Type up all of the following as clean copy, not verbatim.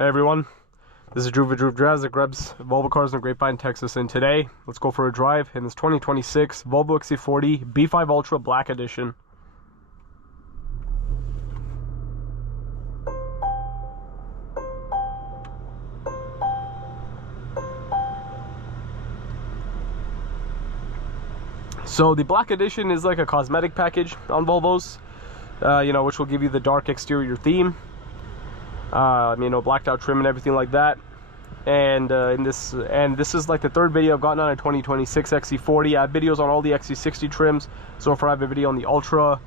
Hey everyone, this is Drew Draz that grabs Volvo cars in Grapevine, Texas, and today let's go for a drive in this 2026 Volvo XC40 B5 Ultra Black Edition. So the Black Edition is like a cosmetic package on Volvos, which will give you the dark exterior theme. Blacked out trim and everything like that. And this is like the third video I've gotten on a 2026 XC40. I have videos on all the XC60 trims. So far I have a video on the Ultra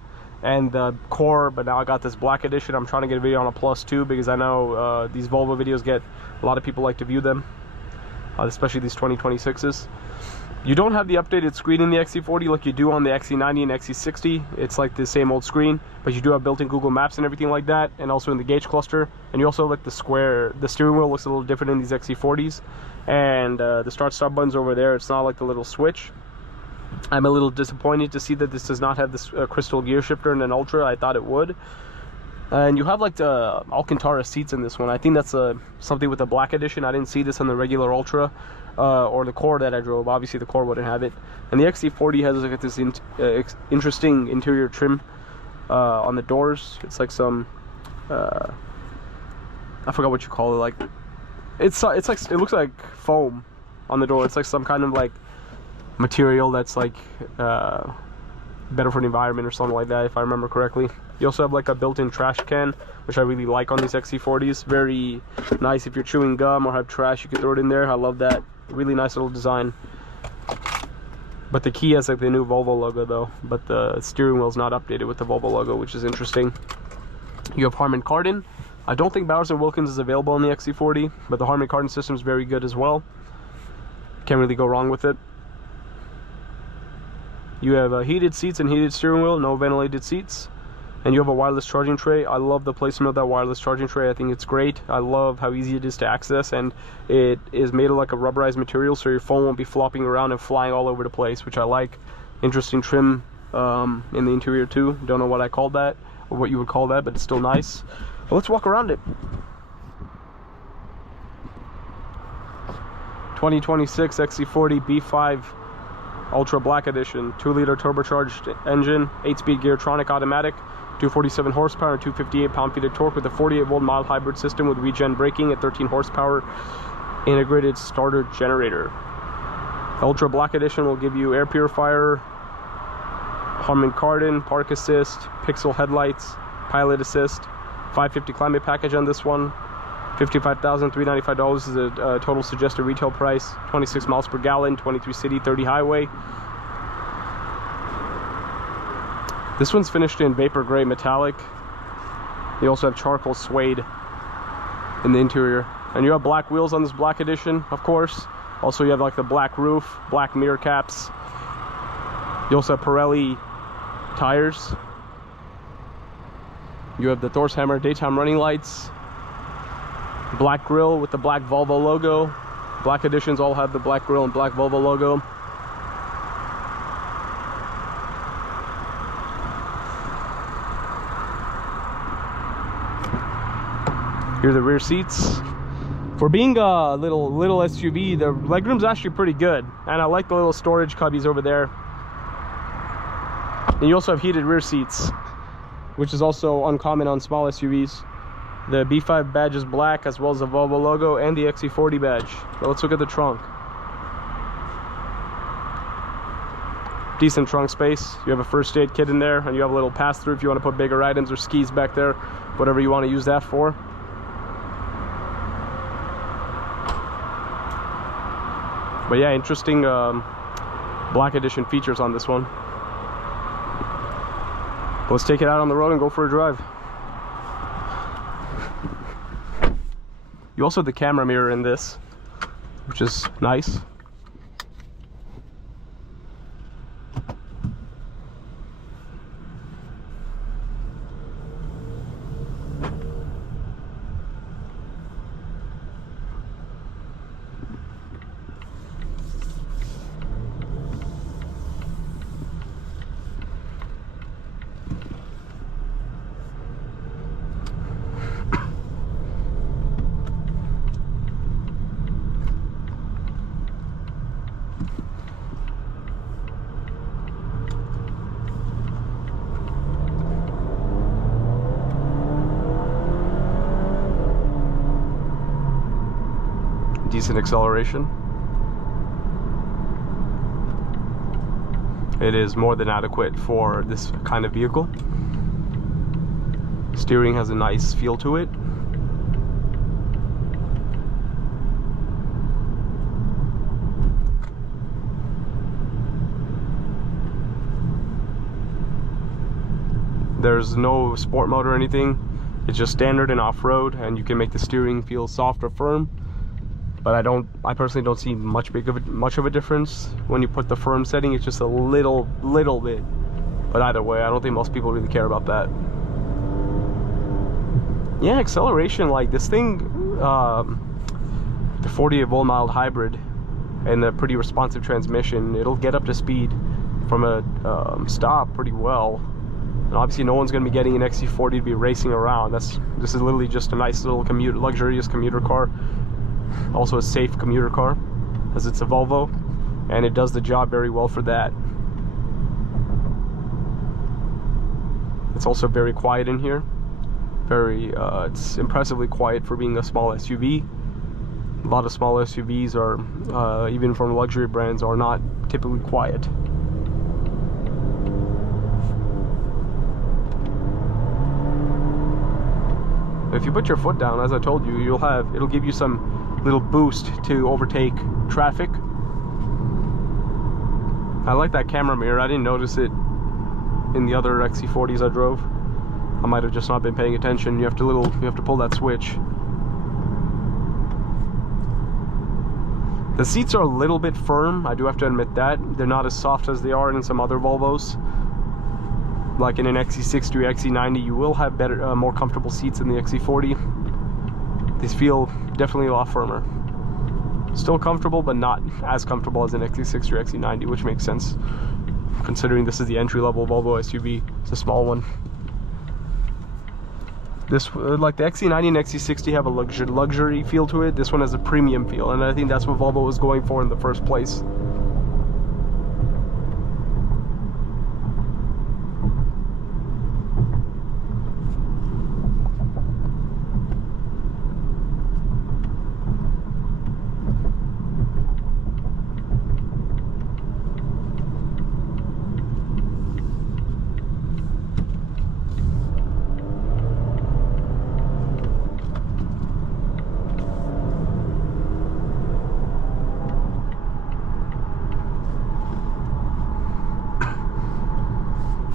and the Core, but now I got this Black Edition. I'm trying to get a video on a Plus too, because I know these Volvo videos get a lot of people like to view them, especially these 2026s. You don't have the updated screen in the XC40 like you do on the XC90 and XC60. It's like the same old screen, but you do have built-in Google Maps and everything like that, and also in the gauge cluster. And you also have like the steering wheel looks a little different in these XC40s. And the start-stop button's over there. It's not like the little switch. I'm a little disappointed to see that this does not have this crystal gear shifter in an Ultra. I thought it would. And you have like the Alcantara seats in this one. I think that's something with the Black Edition. I didn't see this on the regular Ultra or the Core that I drove. Obviously the Core wouldn't have it. And the XC40 has like this interesting interior trim on the doors. It's like some I forgot what you call it. Like it's like, it looks like foam on the door. It's like some kind of like material that's like better for the environment or something like that, if I remember correctly. You also have like a built-in trash can, which I really like on these XC40s. Very nice if you're chewing gum or have trash, you can throw it in there. I love that. Really nice little design. But the key has like the new Volvo logo though, but the steering wheel is not updated with the Volvo logo, which is interesting. You have Harman Kardon. I don't think Bowers & Wilkins is available on the XC40, but the Harman Kardon system is very good as well. Can't really go wrong with it. You have heated seats and heated steering wheel, no ventilated seats. And you have a wireless charging tray. I love the placement of that wireless charging tray. I think it's great. I love how easy it is to access, and it is made of like a rubberized material, so your phone won't be flopping around and flying all over the place, which I like. Interesting trim in the interior too. Don't know what I called that or what you would call that, but it's still nice. Well, let's walk around it. 2026 XC40 B5 Ultra Black Edition, 2-liter turbocharged engine, 8-speed Geartronic automatic, 247 horsepower and 258 pound-feet of torque with a 48-volt mild hybrid system with regen braking at 13 horsepower integrated starter generator. Ultra Black Edition will give you air purifier, Harman Kardon, park assist, pixel headlights, pilot assist, 550 climate package on this one. $55,395 is a total suggested retail price. 26 miles per gallon, 23 city, 30 highway. This one's finished in vapor gray metallic. You also have charcoal suede in the interior. And you have black wheels on this Black Edition, of course. Also you have like the black roof, black mirror caps. You also have Pirelli tires. You have the Thor's Hammer daytime running lights. Black grille with the black Volvo logo. Black Editions all have the black grille and black Volvo logo. Here are the rear seats. For being a little SUV, the legroom's actually pretty good, and I like the little storage cubbies over there. And you also have heated rear seats, which is also uncommon on small SUVs. The B5 badge is black, as well as the Volvo logo and the XC40 badge. So let's look at the trunk. Decent trunk space. You have a first aid kit in there, and you have a little pass-through if you want to put bigger items or skis back there, whatever you want to use that for. But yeah, interesting Black Edition features on this one. Let's take it out on the road and go for a drive. You also have the camera mirror in this, which is nice. decent acceleration. It is more than adequate for this kind of vehicle. Steering has a nice feel to it. There's no sport mode or anything. It's just standard and off-road, and you can make the steering feel soft or firm. But I personally don't see much of a difference when you put the firm setting. It's just a little bit. But either way, I don't think most people really care about that. Yeah, acceleration, like this thing, the 48-volt mild hybrid and a pretty responsive transmission, it'll get up to speed from a stop pretty well. And obviously no one's going to be getting an XC40 to be racing around. This is literally just a nice little luxurious commuter car. Also a safe commuter car, as it's a Volvo, and it does the job very well for that. It's also very quiet in here. It's impressively quiet for being a small SUV. A lot of small SUVs are, even from luxury brands, are not typically quiet. If you put your foot down, as I told you, it'll give you some little boost to overtake traffic. I like that camera mirror. I didn't notice it in the other XC40s I drove. I might have just not been paying attention. You have to pull that switch. The seats are a little bit firm, I do have to admit that. They're not as soft as they are in some other Volvos. Like in an XC60 or XC90, you will have better, more comfortable seats in the XC40. These feel definitely a lot firmer. Still comfortable, but not as comfortable as an XC60 or XC90, which makes sense considering this is the entry-level Volvo SUV. It's a small one. This, like the XC90 and XC60 have a luxury feel to it. This one has a premium feel, and I think that's what Volvo was going for in the first place.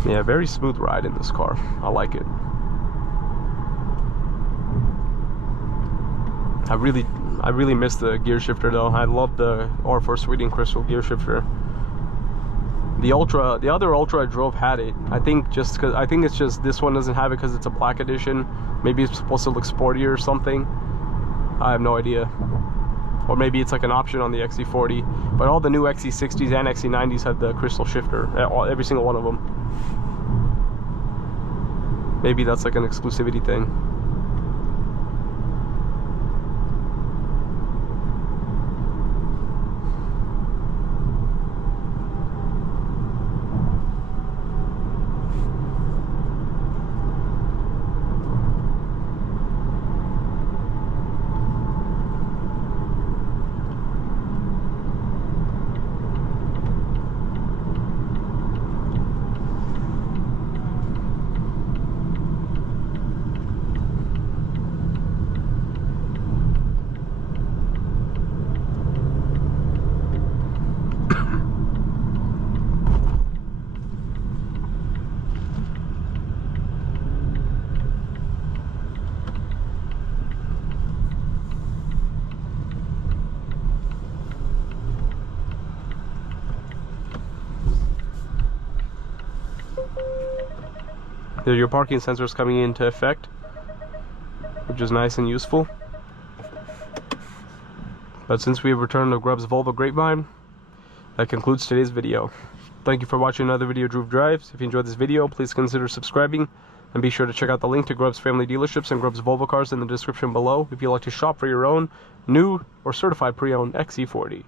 Yeah, very smooth ride in this car. I like it. I really miss the gear shifter though. I love the R4 Sweden Crystal gear shifter. The other Ultra I drove had it. I think it's just this one doesn't have it because it's a black edition. Maybe it's supposed to look sportier or something. I have no idea. Or maybe it's like an option on the XC40. But all the new XC60s and XC90s have the crystal shifter. Every single one of them. Maybe that's like an exclusivity thing. There are your parking sensors coming into effect, which is nice and useful. But since we have returned to Grubb's Volvo Grapevine, that concludes today's video. Thank you for watching another video of Groove Drives. If you enjoyed this video, please consider subscribing, and be sure to check out the link to Grubb's family dealerships and Grubb's Volvo cars in the description below if you'd like to shop for your own new or certified pre-owned XC40.